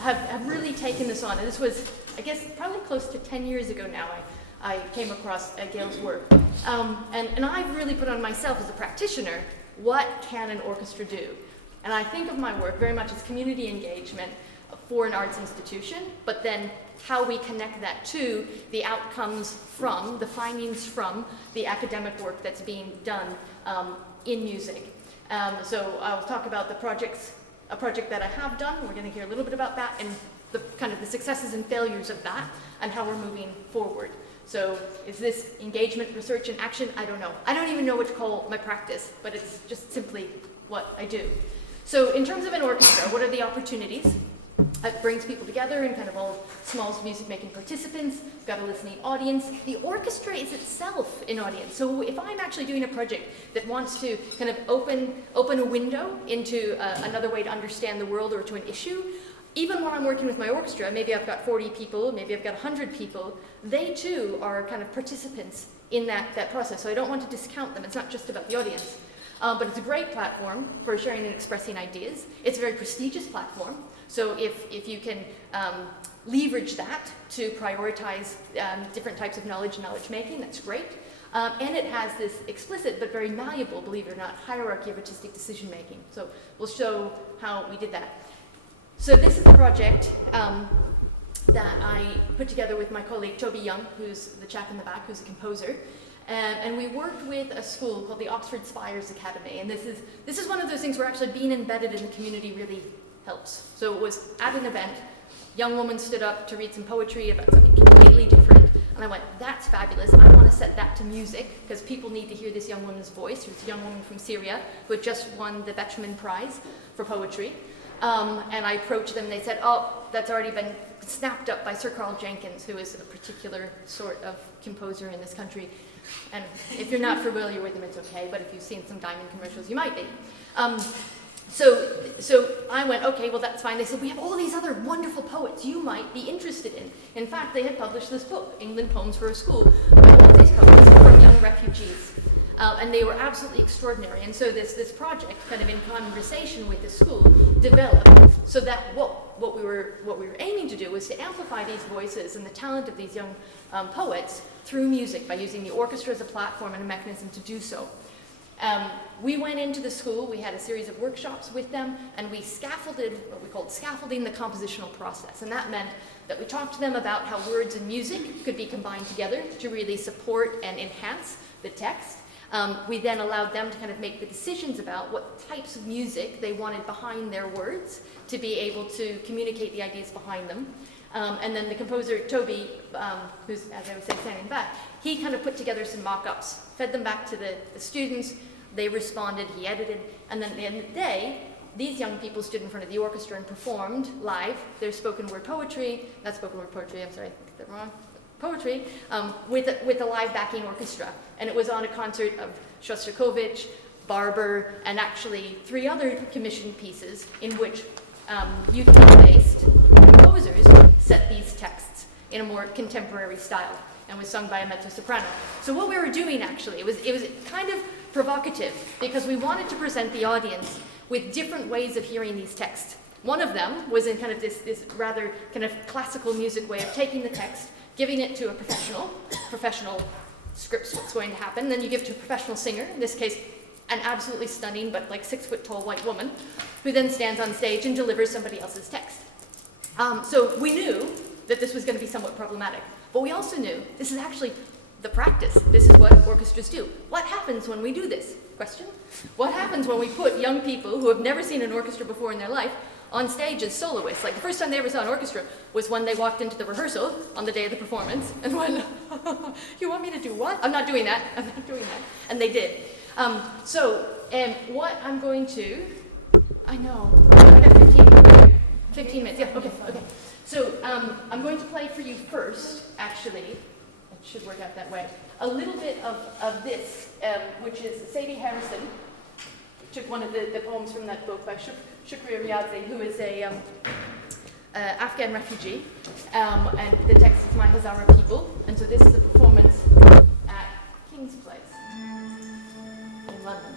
have really taken this on. And this was, I guess, probably close to 10 years ago now, I came across Gail's work. And I've really put on myself as a practitioner, what can an orchestra do? And I think of my work very much as community engagement for an arts institution, but then how we connect that to the outcomes from, the findings from the academic work that's being done in music. So I'll talk about a project that I have done. We're going to hear a little bit about that and the kind of the successes and failures of that and how we're moving forward. So is this engagement, research, and action? I don't know. I don't even know what to call my practice, but it's just simply what I do. So in terms of an orchestra, what are the opportunities? It brings people together and kind of all small music-making participants. We've got a listening audience. The orchestra is itself an audience. So if I'm actually doing a project that wants to kind of open a window into another way to understand the world or to an issue, even when I'm working with my orchestra, maybe I've got 40 people, maybe I've got 100 people, they too are kind of participants in that process. So I don't want to discount them. It's not just about the audience. But it's a great platform for sharing and expressing ideas. It's a very prestigious platform. So if you can leverage that to prioritize different types of knowledge and knowledge making, that's great. And it has this explicit but very malleable, believe it or not, hierarchy of artistic decision making. So we'll show how we did that. So this is a project that I put together with my colleague Toby Young, who's the chap in the back, who's a composer. And we worked with a school called the Oxford Spires Academy. And this is one of those things where actually being embedded in the community really helps. So it was at an event, a young woman stood up to read some poetry about something completely different. And I went, that's fabulous. I want to set that to music because people need to hear this young woman's voice. Who's a young woman from Syria who had just won the Betjeman Prize for poetry. And I approached them and they said, oh, that's already been snapped up by Sir Carl Jenkins, who is a particular sort of composer in this country. And if you're not familiar with them, it's okay, but if you've seen some Diamond commercials, you might be. So I went, okay, well, that's fine. They said, we have all these other wonderful poets you might be interested in. In fact, they had published this book, England Poems for a School, by all these poets from young refugees. And they were absolutely extraordinary. And so this project, kind of in conversation with the school, developed so that what we were aiming to do was to amplify these voices and the talent of these young poets through music by using the orchestra as a platform and a mechanism to do so. We went into the school, we had a series of workshops with them, and we scaffolded what we called scaffolding the compositional process. And that meant that we talked to them about how words and music could be combined together to really support and enhance the text. We then allowed them to kind of make the decisions about what types of music they wanted behind their words to be able to communicate the ideas behind them. And then the composer, Toby, who's, as I would say, standing back, he kind of put together some mock-ups, fed them back to the students, they responded, he edited, and then at the end of the day, these young people stood in front of the orchestra and performed live their spoken word poetry, not spoken word poetry, I'm sorry, I think that wrong, poetry, with a live backing orchestra. And it was on a concert of Shostakovich, Barber, and actually 3 other commissioned pieces in which UK-based composers set these texts in a more contemporary style and was sung by a mezzo-soprano. So what we were doing actually, it was kind of provocative because we wanted to present the audience with different ways of hearing these texts. One of them was in kind of this rather kind of classical music way of taking the text, giving it to a professional scripts what's going to happen, then you give it to a professional singer, in this case an absolutely stunning but like 6-foot-tall white woman, who then stands on stage and delivers somebody else's text. So we knew that this was going to be somewhat problematic, but we also knew this is actually the practice. This is what orchestras do. What happens when we do this? Question? What happens when we put young people who have never seen an orchestra before in their life on stage as soloists? Like the first time they ever saw an orchestra was when they walked into the rehearsal on the day of the performance and went, you want me to do what? I'm not doing that. I'm not doing that. And they did. What I'm going to, I know, I got 15 minutes, yeah, okay. So I'm going to play for you first, actually, it should work out that way, a little bit of this, which is Sadie Harrison, took one of the poems from that book by Shukriya Riadze, who is a Afghan refugee, and the text is My Hazara People, and so this is a performance at King's Place in London.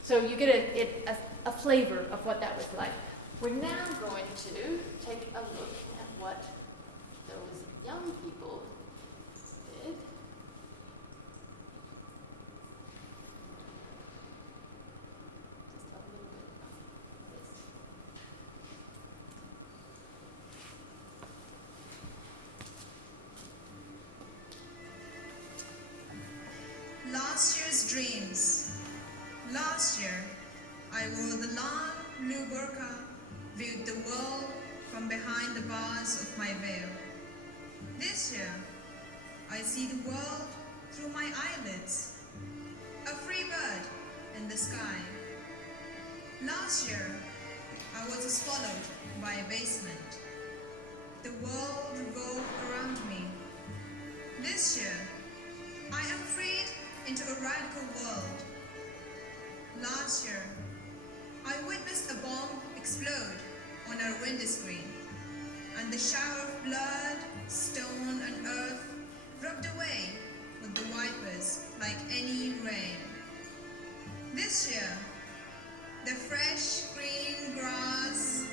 So you get a flavor of what that was like. We're now going to take a look at what those young people did. Just a little bit of this. Last year's dreams. Last year, I wore the long blue burqa, viewed the world from behind the bars of my veil. This year, I see the world through my eyelids, a free bird in the sky. Last year, I was swallowed by a basement. The world revolved around me. This year, I am freed into a radical world. Last year, I witnessed a bomb explode on our window screen, and the shower of blood, stone, and earth rubbed away with the wipers like any rain. This year, the fresh green grass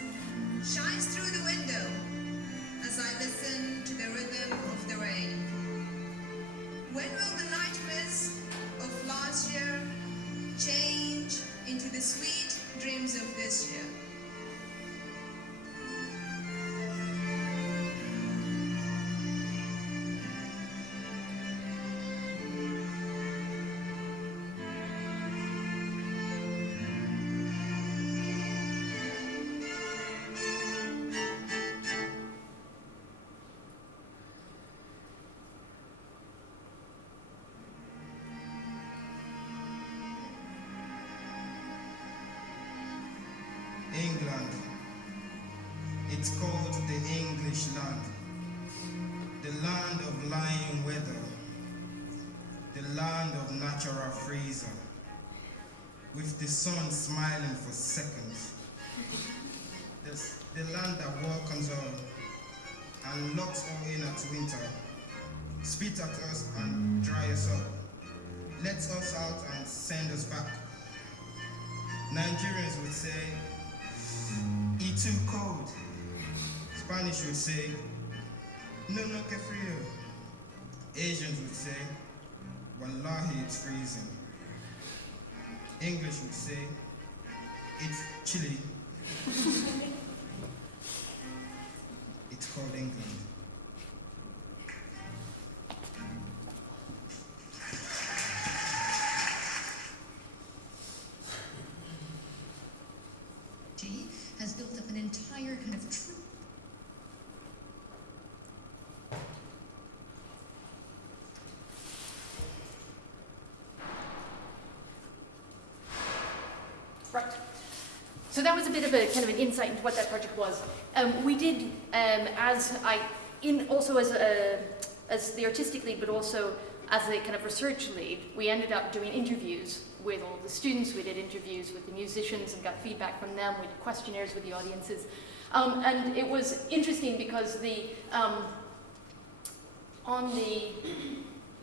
shines through the window as I listen to the rhythm of the rain. When will the night mist of last year change into the sweet dreams of this year? England. It's called the English land, the land of lying weather, the land of natural freezer, with the sun smiling for seconds, the land that welcomes all and locks all in at winter, spit at us and dry us up, lets us out and send us back. Nigerians would say, "Y too cold." Spanish would say, "No, no, que frio." Asians would say, "Wallahi, it's freezing." English would say, "It's chilly." It's called England. Has built up an entire kind of troop. Right. So that was a bit of a kind of an insight into what that project was. We did, as the artistic lead, but also as a kind of research lead, we ended up doing interviews with all the students. We did interviews with the musicians and got feedback from them. We did questionnaires with the audiences. And it was interesting because on the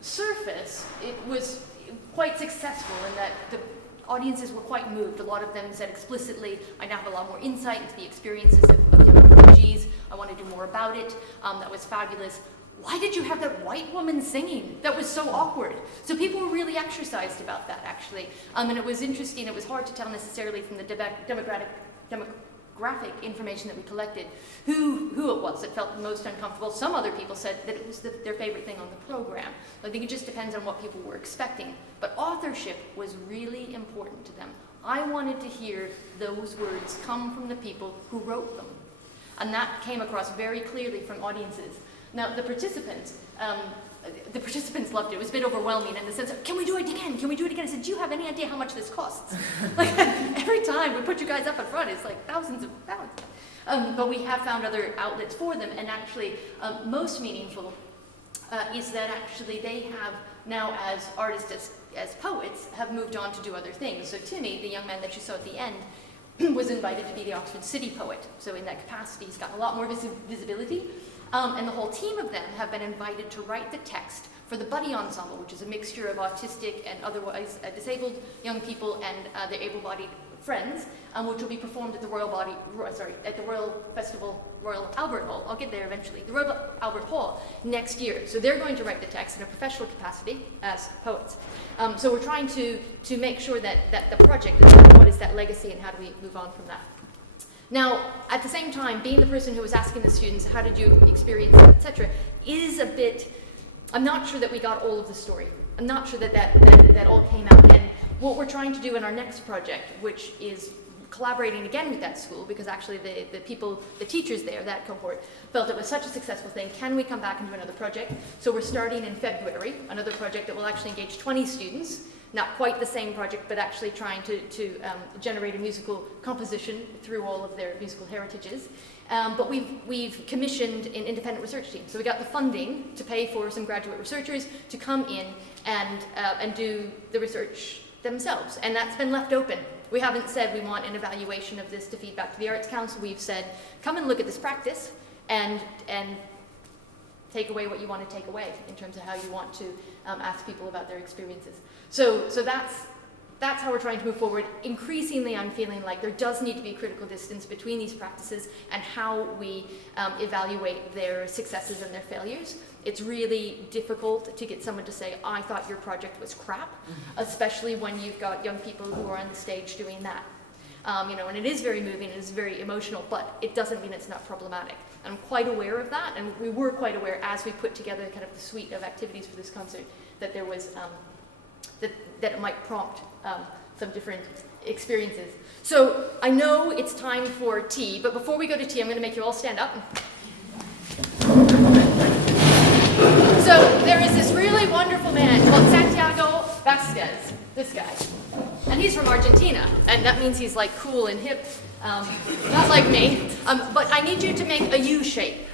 surface, it was quite successful in that the audiences were quite moved. A lot of them said explicitly, "I now have a lot more insight into the experiences of young refugees. I want to do more about it." That was fabulous. "Why did you have that white woman singing? That was so awkward." So people were really exercised about that, actually. And it was interesting. It was hard to tell necessarily from the demographic information that we collected who it was that felt the most uncomfortable. Some other people said that it was their favorite thing on the program. I think it just depends on what people were expecting. But authorship was really important to them. I wanted to hear those words come from the people who wrote them. And that came across very clearly from audiences. Now, the participants loved it. It was a bit overwhelming in the sense of, "Can we do it again? Can we do it again?" I said, "Do you have any idea how much this costs?" Like, every time we put you guys up in front, it's like thousands of pounds. But we have found other outlets for them, and actually, most meaningful is that actually they have now, as artists, as poets, have moved on to do other things. So Timmy, the young man that you saw at the end, was invited to be the Oxford City Poet. So in that capacity, he's gotten a lot more visibility. And the whole team of them have been invited to write the text for the Buddy Ensemble, which is a mixture of autistic and otherwise disabled young people and their able-bodied friends, which will be performed at the Royal Albert Hall. I'll get there eventually. The Royal Albert Hall next year. So they're going to write the text in a professional capacity as poets. So we're trying to make sure that the project is what is that legacy and how do we move on from that. Now, at the same time, being the person who was asking the students, how did you experience it, etc., is a bit, I'm not sure that we got all of the story. I'm not sure that all came out. And what we're trying to do in our next project, which is collaborating again with that school, because actually the teachers there, that cohort, felt it was such a successful thing. Can we come back and do another project? So we're starting in February, another project that will actually engage 20 students. Not quite the same project, but actually trying to generate a musical composition through all of their musical heritages. But we've commissioned an independent research team. So we got the funding to pay for some graduate researchers to come in and do the research themselves. And that's been left open. We haven't said we want an evaluation of this to feed back to the Arts Council. We've said, come and look at this practice and take away what you want to take away in terms of how you want to ask people about their experiences. So that's how we're trying to move forward. Increasingly, I'm feeling like there does need to be a critical distance between these practices and how we evaluate their successes and their failures. It's really difficult to get someone to say, "I thought your project was crap," especially when you've got young people who are on the stage doing that. And it is very moving, it is very emotional, but it doesn't mean it's not problematic. And I'm quite aware of that, and we were quite aware as we put together kind of the suite of activities for this concert that there was, that it might prompt some different experiences. So I know it's time for tea, but before we go to tea, I'm going to make you all stand up. So there is this really wonderful man called Santiago Vasquez, this guy. And he's from Argentina, and that means he's like cool and hip, not like me. But I need you to make a U shape.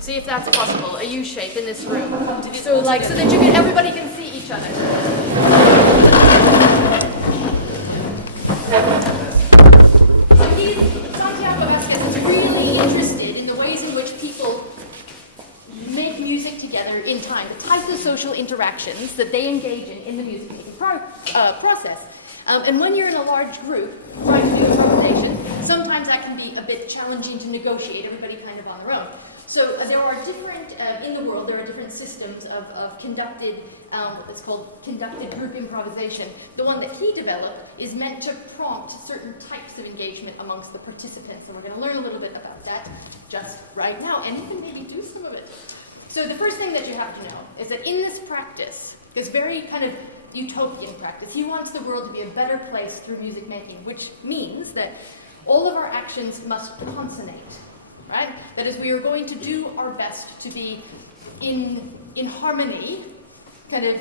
See if that's possible, a U shape in this room. So that everybody can see each other. So Santiago Vasquez is really interested in the ways in which people interactions that they engage in the music making process. And when you're in a large group trying to do improvisation, sometimes that can be a bit challenging to negotiate, everybody kind of on their own. So there are different, in the world, there are different systems of conducted, what's called conducted group improvisation. The one that he developed is meant to prompt certain types of engagement amongst the participants, and we're going to learn a little bit about that just right now, and you can maybe do some of it. So the first thing that you have to know is that in this practice, this very kind of utopian practice, he wants the world to be a better place through music making, which means that all of our actions must consonate. Right? That is, we are going to do our best to be in harmony, kind of